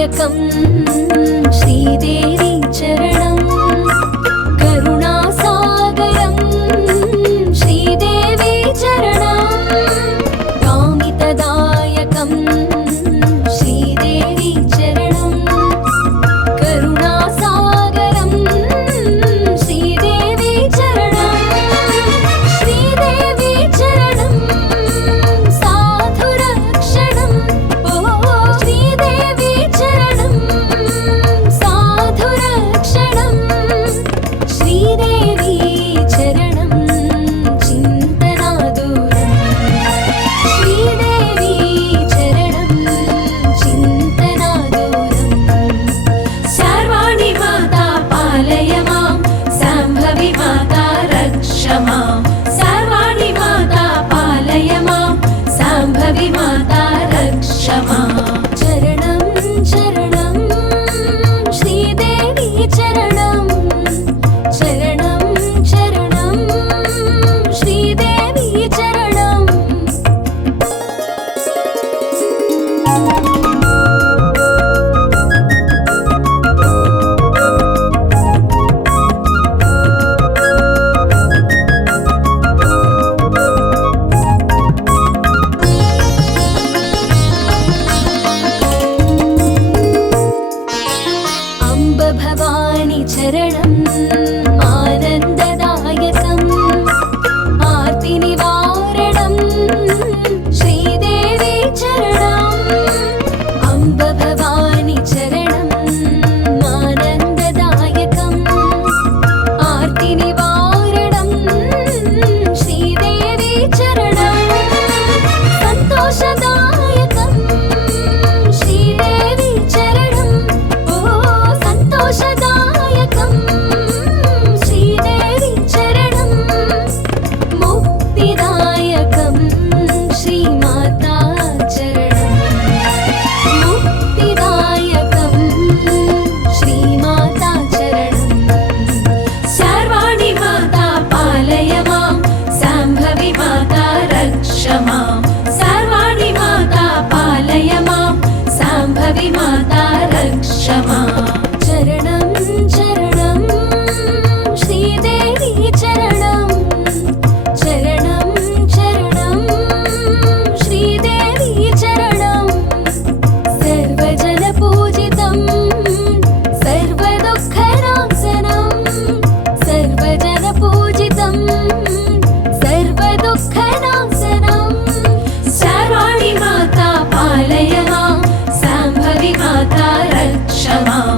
दायकं श्रीदेवी चरणं करुणासागरं श्रीदेवी चरणं कामितदायकं श्रीदेवी चरणं करुणासागरं श्रीदेवी चरणं श्रीदेवी चरणं साधुरक्षणं श्रीदेवी चरणं साधुरक्षणं श्रीदेवी चरणं चिन्तनादूरं श्रीदेवी चरणं चिन्तनादूरं सर्वाणि माता पालय मां शाम्भवी माता रक्ष मां सर्वाणि माता पालय मां शाम्भवी माता रक्ष मां चरणं चरणं श्रीदेवी चरणं चरणं चरणं श्रीदेवी चरणं अम्ब भवानी चरणं आनन्ददायकं आर्तिनिवारणं श्रीदेवी चरणं अम्ब भवानी चरणं आनन्ददायकं आर्तिनिवारणं श्रीदेवी चरणं सन्तोषदायकं श्रीदेवी चरणं संतोषदायकं श्रीदेवी चरणं मुक्तिदायकं श्रीमाता चरणं मुक्तिदायकं श्रीमाता चरणं सर्वाणि माता पालय मां शाम्भवी माता रक्ष मां सर्वाणि माता पालय मां शाम्भवी माता रक्ष मां चरणं चरणं श्रीदेवी चरणं चरणं चरणं श्रीदेवी चरणं सर्वजनपूजितं सर्वदुःखनाशनं सर्वजनपूजितं सर्वदुःखनाशनं सर्वाणि माता पालय मां शाम्भवी माता रक्ष मां